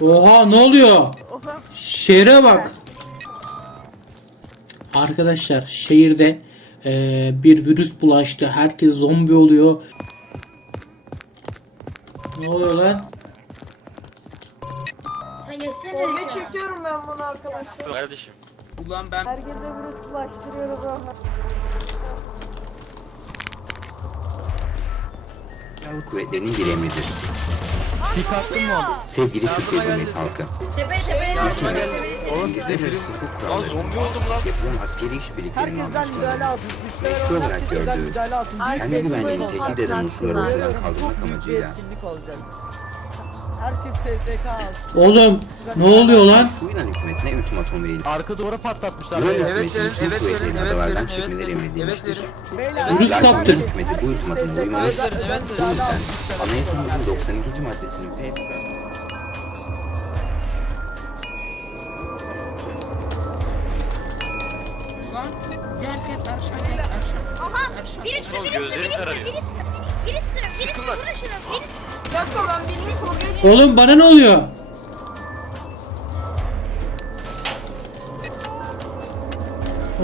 Oha ne oluyor? Şehre bak. Arkadaşlar şehirde eee, bir virüs bulaştı. Herkes zombi oluyor. Ne oluyor lan? Kolye çekiyorum ben bunu arkadaşlar. Kardeşim. Ulan ben Herkese virüs bulaştırıyoruz ama. Silahlı kuvvetlerinin bir çıkarttın mı onu? Sevgili Türkiye Cumhuriyeti halkı. Tepe tepe Ülkemiz, Oğlum İngilizler dedim. arası hukuk Lan kuralları, zombi oldum lan. yapılan askeri işbirliklerinin Herkesten müdahale anlaşmaları, alsın. Güçler Meşru olarak gördüğü müdahale alsın. Ay, kendi güvenliğini tehdit eden unsurları ortadan kaldırmak bir amacıyla etkinlik olacak. Herkes SSK alsın. Oğlum ne oluyor lan? şu hükümetine ultimatum verildi. Arka duvara patlatmışlar. Yunan beyler. hükümetinin evet kuvvetlerinin verin, evet adalardan çekmeleri evet verin, emredilmiştir. evet Virüs kaptın. Yunan hükümeti bu ultimatuma uymamış. Evet, evet, Bu yüzden anayasamızın 92. maddesinin P Lan gel gel Erşan gel Erşan. Aha Erşan. virüs Oğlum Sıkın lan. vurun şunu ben birini bana ne oluyor?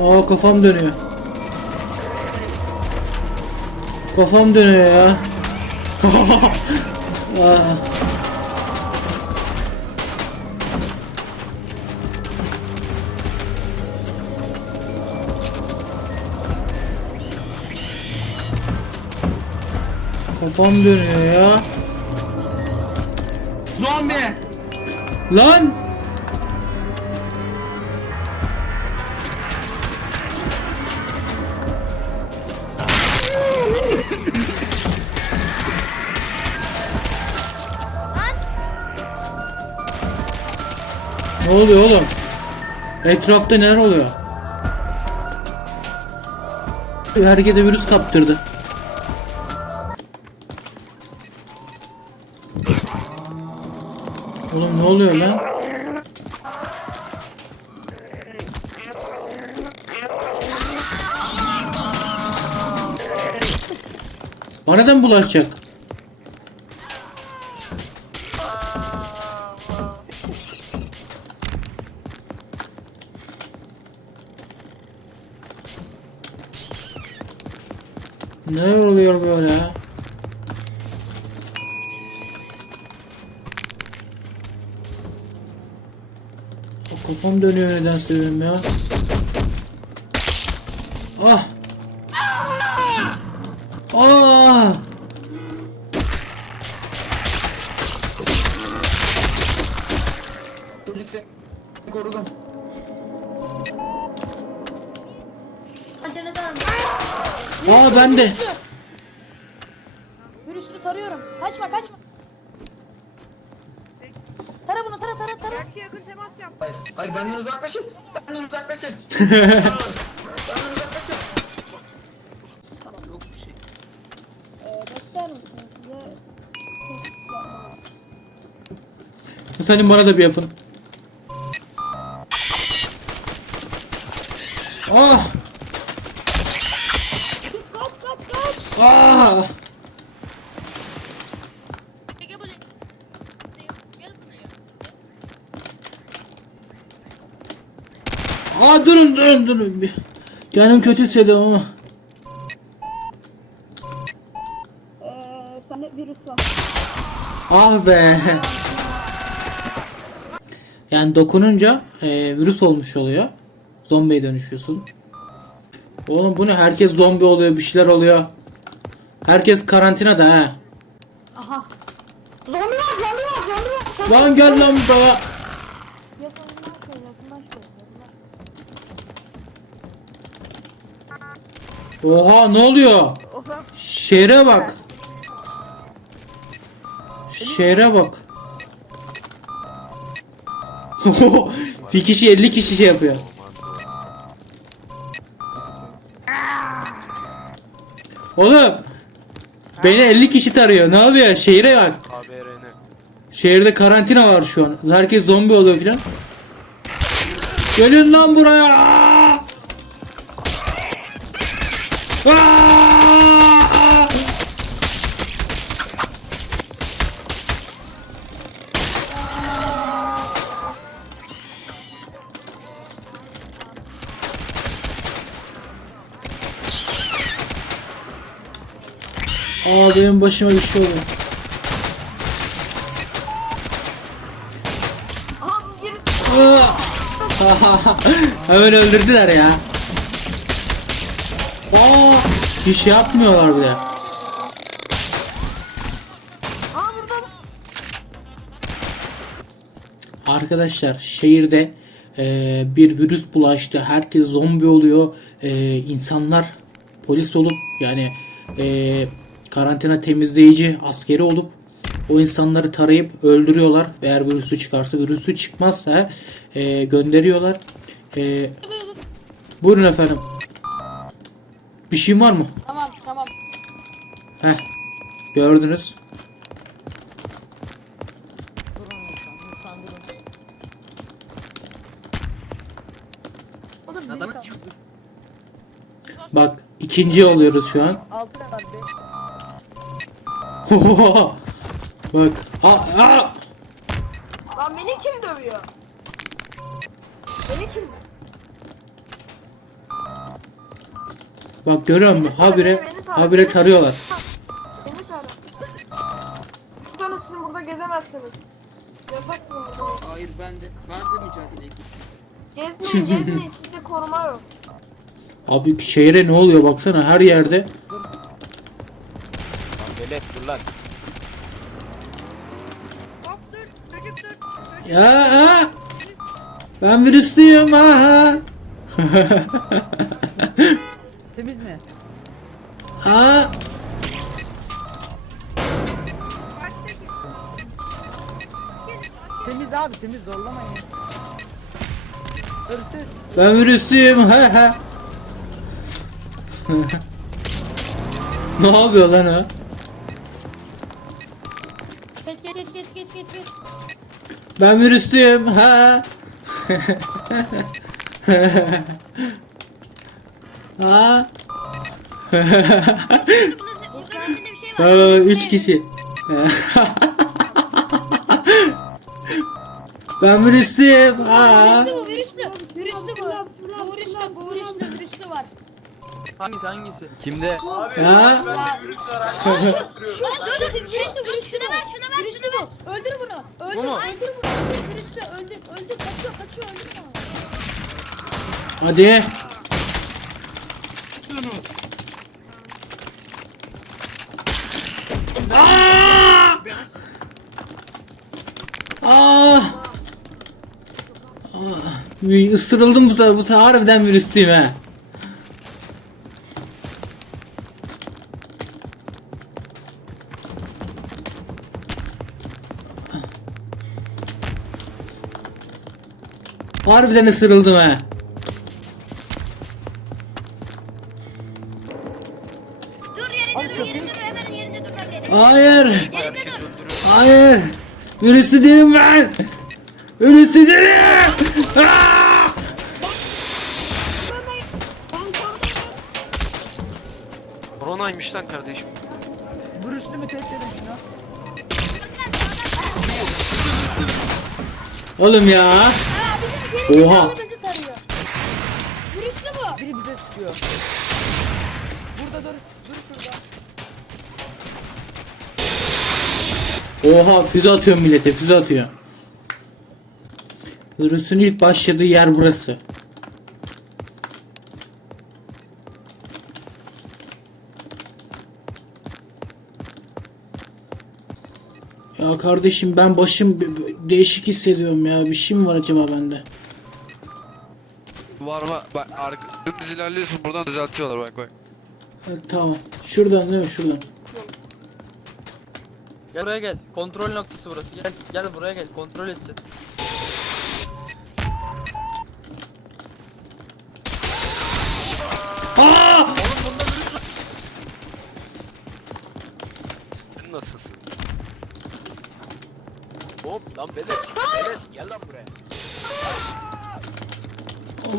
Aa kafam dönüyor. Kafam dönüyor ya. Aa. Kafam dönüyor ya. Zombi. Lan! Ne oluyor oğlum? Etrafta neler oluyor? Herkese virüs kaptırdı. Oğlum ne oluyor lan? Bana da mı bulaşacak? Kafam dönüyor nedense benim ya. Ah! Ah! Çocuk seni korudum. Aa ben de. Virüsünü tarıyorum. Kaçma kaçma. Tara bunu tara tara tara. Hayır, hayır benden uzaklaşın. Benden uzaklaşın. benden uzaklaşın. Tamam yok bir şey. Efendim bana da bir yapın. Ah! Ah! Gel buraya. Gel buraya. Aa durun durun durun. Canım kötü hissediyorum ama. Sende virüs var. Ah be. Yani dokununca e, virüs olmuş oluyor. Zombiye dönüşüyorsun. Oğlum bu ne? Herkes zombi oluyor, bir şeyler oluyor. Herkes karantinada ha. Zombi var zombi var zombi var. Lan gel lan buraya. Yakından şey yakından şey. Oha ne oluyor? Şehre bak. Şehre bak. bir kişi 50 kişi şey yapıyor. Oğlum beni 50 kişi tarıyor. Ne oluyor? Şehre bak. Şehirde karantina var şu an. Herkes zombi oluyor filan. Gelin lan buraya. Aa benim başıma bir şey oldu. Hemen öldürdüler ya. Bir şey yapmıyorlar bile. Arkadaşlar şehirde e, bir virüs bulaştı. Herkes zombi oluyor. E, insanlar polis olup yani e, karantina temizleyici askeri olup o insanları tarayıp öldürüyorlar. Eğer virüsü çıkarsa virüsü çıkmazsa e, gönderiyorlar. E, buyurun efendim. Bir şeyin var mı? Tamam tamam. Heh. Gördünüz. Durun lütfen. Lütfen durun. o da bir Adam insan. Bak ikinci oluyoruz şu an. Altı ne var be? Bak. Aa, aa! Lan beni kim dövüyor? Beni kim? Bak görüyor musun? Habire, habire tarıyorlar. Beni çağırın. Tutanım sizin burada gezemezsiniz. Yasak sizin burada. Hayır ben de ben de mücadeleye gittim. Gezmeyin gezmeyin sizde koruma yok. Abi şehre ne oluyor baksana her yerde. Hop dur. Çocuk dur. Çocuk. Ya aa! Ben virüslüyüm ha. Temiz mi? Git. Temiz abi temiz zorlamayın. Hırsız. Ben virüslüyüm ha ha. ne yapıyor lan o? Geç geç geç geç geç geç geç. Ben virüslüyüm ha. ha. Geç lan. Önünde bir şey var. Aa, üç kişi. ben virüslüyüm ha. Virüslü bu virüslü. Virüslü bu. Bu virüslü bu virüslü virüslü var. Hangisi hangisi? Ha. Ya. Aa, şu şu şu virüslü virüslü Şuna bu. ver, şuna ver, Virüslü bu. Öldür bunu. Öldür öldür bunu. Öldür virüslü öldür öldür kaçıyor kaçıyor öldür bunu. Hadi. Isırıldım bu sefer. Bu sefer harbiden virüslüyüm he. Harbiden ısırıldım he. Dur yerinde dur yerinde dur. Hemen yerinde dur. Hemen yerinde. Hayır. Yerinde dur. Hayır. Virüsü değilim ben. Virüsü değilim. Aa! Koronaymış lan kardeşim. Virüslü mü test edin şunu? Oğlum ya. Aa bizim geri Oha. bizi tarıyor. Bu. Biri bize sıkıyor. Burada dur. Dur şurada. Oha füze atıyor millete füze atıyor. Virüsün ilk başladığı yer burası. Ya kardeşim ben başım değişik hissediyorum ya. Bir şey mi var acaba bende? Var var. Bak arka dümdüz ilerliyorsun buradan düzeltiyorlar bak bak. Ha, tamam. Şuradan değil mi? Şuradan. Gel buraya gel. Kontrol noktası burası. Gel gel buraya gel. Kontrol edeceğiz.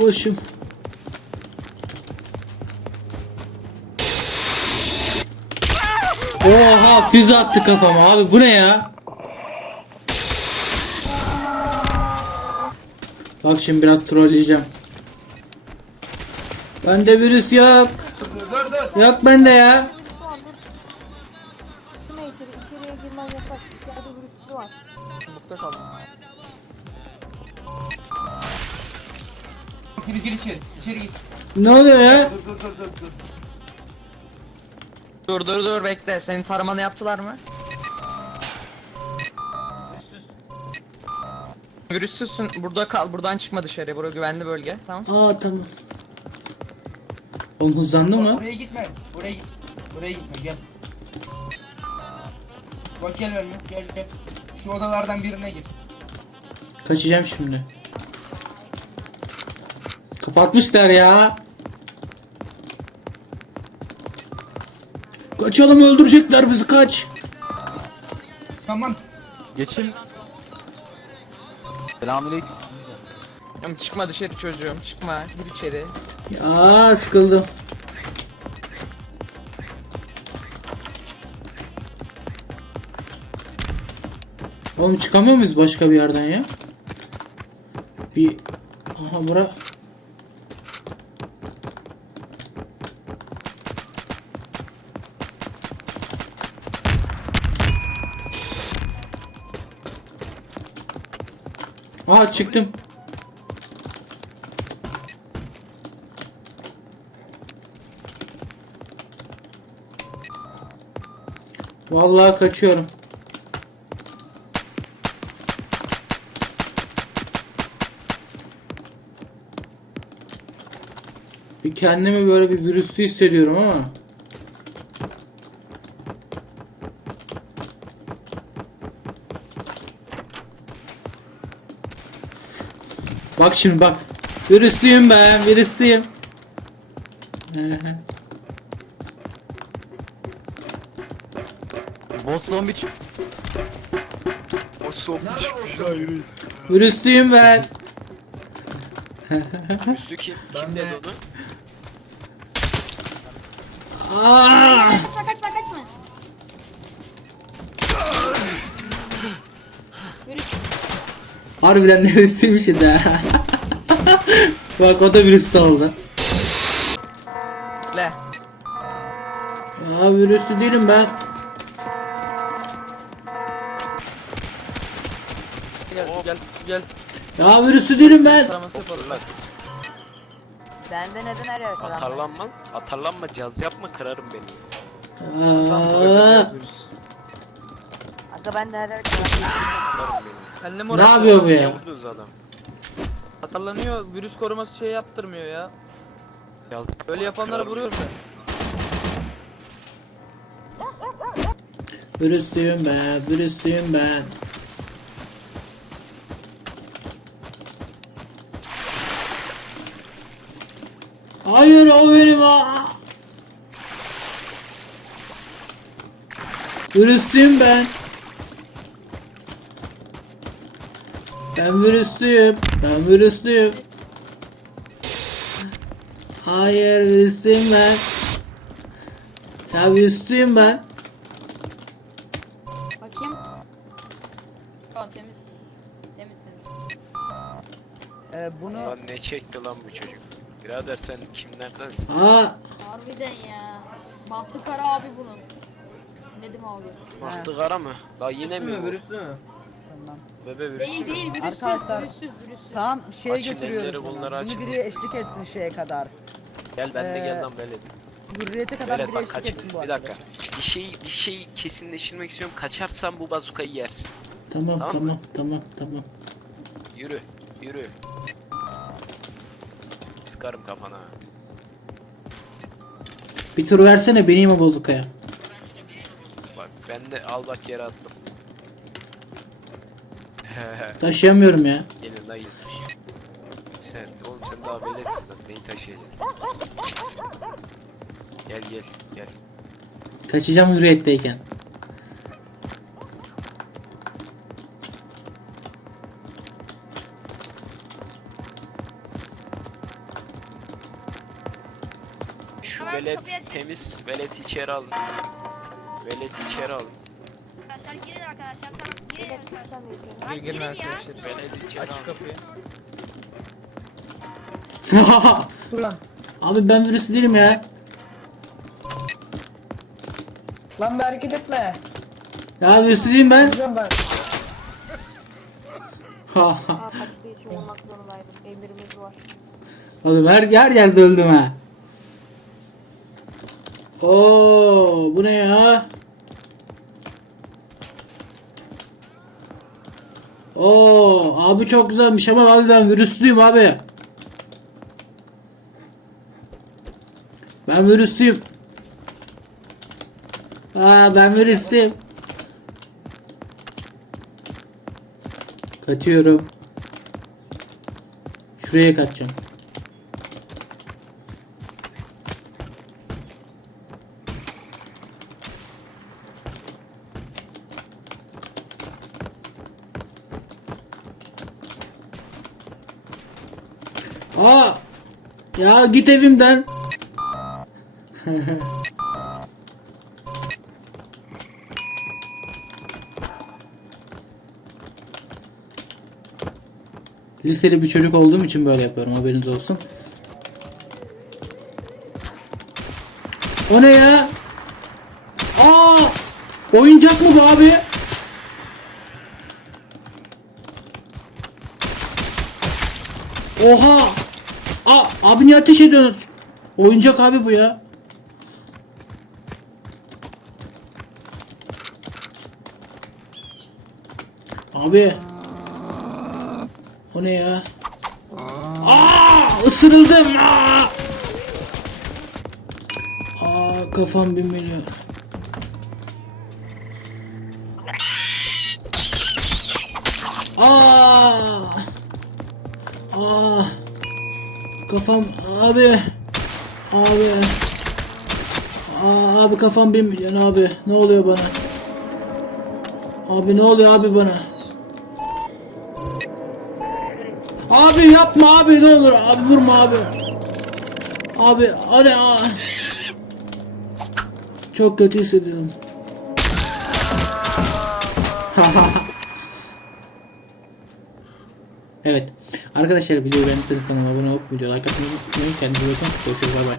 O başım. Oha füze attı kafama abi bu ne ya? Bak şimdi biraz trolleyeceğim. Bende virüs yok. Yok bende ya. Gir gir içeri. İçeri git. Ne oluyor ya? Dur dur dur dur dur. Dur dur dur bekle. Senin taramanı yaptılar mı? Virüssüzsün. Burada kal. Buradan çıkma dışarıya. Burası güvenli bölge. Tamam. Aa tamam. Oğlum hızlandı mı? Buraya gitme. Buraya git. Buraya gitme gel. Bak gel benimle. Gel gel. Şu odalardan birine gir. Kaçacağım şimdi. Kapatmışlar ya. Kaçalım öldürecekler bizi kaç. Tamam. Geçin. Selamünaleyküm. Oğlum çıkma dışarı çocuğum. Çıkma. Gir içeri. Ya sıkıldım. Oğlum çıkamıyor muyuz başka bir yerden ya? Bir... Aha bura... Aa çıktım. Vallahi kaçıyorum. Bir kendimi böyle bir virüslü hissediyorum ama. Bak şimdi bak. Virüslüyüm ben, virüslüyüm. Boss zombi çık. O soğuk Virüslüyüm ben. üstü kim? Kim dedi onu? Aa! Kaçma kaçma kaçma. Harbiden de virüslüymüşüz ha. Bak o da virüs oldu. Le. Ya virüslü değilim ben. Gel gel gel. Ya virüslü değilim ben. Taraması yapalım. Bende neden her yer Atarlanma. Atarlanma caz yapma kırarım beni. Aa. Aga ben de her yer Kırarım beni. Ne yapıyor bu ya? adam? Hatırlanıyor. Virüs koruması şey yaptırmıyor ya. Caz Öyle yapanlara vuruyoruz ya. Virüslüyüm ben, virüslüyüm ben. Hayır o benim aa. Virüslüyüm ben. Ben virüslüyüm. Ben virüslüyüm. Hayır virüslüyüm ben. Ya virüslüyüm ben. Bakayım. Tamam temiz. Temiz temiz. Ee, bunu Lan ne çekti lan bu çocuk? Birader sen kimlerdensin? Aa, Harbiden ya. Bahtı kara abi bunun. Nedim abi. Baktı kara mı? Daha yine mi bu? virüslü mü? Bebe virüs. Değil değil virüssüz Arkadaşlar- virüssüz virüssüz. Tamam şeye Açın götürüyoruz. bunu. bunları Bunu açın. biri eşlik etsin şeye kadar. Gel ben de Ee, gel lan Veled. Hürriyete kadar Veled biri bak eşlik kaç. etsin bu Bir dakika. Bir şey bir şey kesinleştirmek istiyorum. Kaçarsan bu bazukayı yersin. tamam Tamam tamam tamam tamam. Yürü. Yürü. Sıkarım kafana. Bir tur versene bineyim o bozukaya. Bak ben de al bak yere attım. Taşıyamıyorum ya. Gelin dayı. Sen oğlum sen daha veletsin lan neyi taşıyacaksın? Gel gel gel. Kaçacağım hürriyetteyken. Şu Tamam, velet kapıyı temiz. Velet içeri alın. Velet içeri alın. Arkadaşlar girin arkadaşlar. Tamam girin arkadaşlar. Lan girin girin ya. arkadaşlar. Aç şu kapıyı. Abi ben virüs değilim ya. Lan bir hareket etme. Ya virüs değilim ben. Vuracağım ben. Ha kaçtığı için zorundaydım. Var. Oğlum her, her yerde öldüm ha. Oo, bu ne ya? Oo, abi çok güzelmiş ama abi ben virüslüyüm abi. Ben virüslüyüm. Aa, ben virüslüyüm. Kaçıyorum. Şuraya kaçacağım. Aa! Ya git evimden. Liseli bir çocuk olduğum için böyle yapıyorum haberiniz olsun. O ne ya? Aa! Oyuncak mı bu abi? Oha! Aa, abi niye ateş ediyorsun? Oyuncak abi bu ya. Abi. O ne ya? Aa, ısırıldım. Aa! Aa, kafam bir milyon. Aa! Kafam abi. Abi. Aa, abi kafam bir milyon abi. Ne oluyor bana? Abi ne oluyor abi bana? Abi yapma abi ne olur abi vurma abi. Abi hadi. Çok kötü hissediyorum. evet. Arkadaşlar videoyu beğendiyseniz kanalıma abone olup video like atmayı unutmayın. Kendinize bakın. Görüşürüz. Bay bay.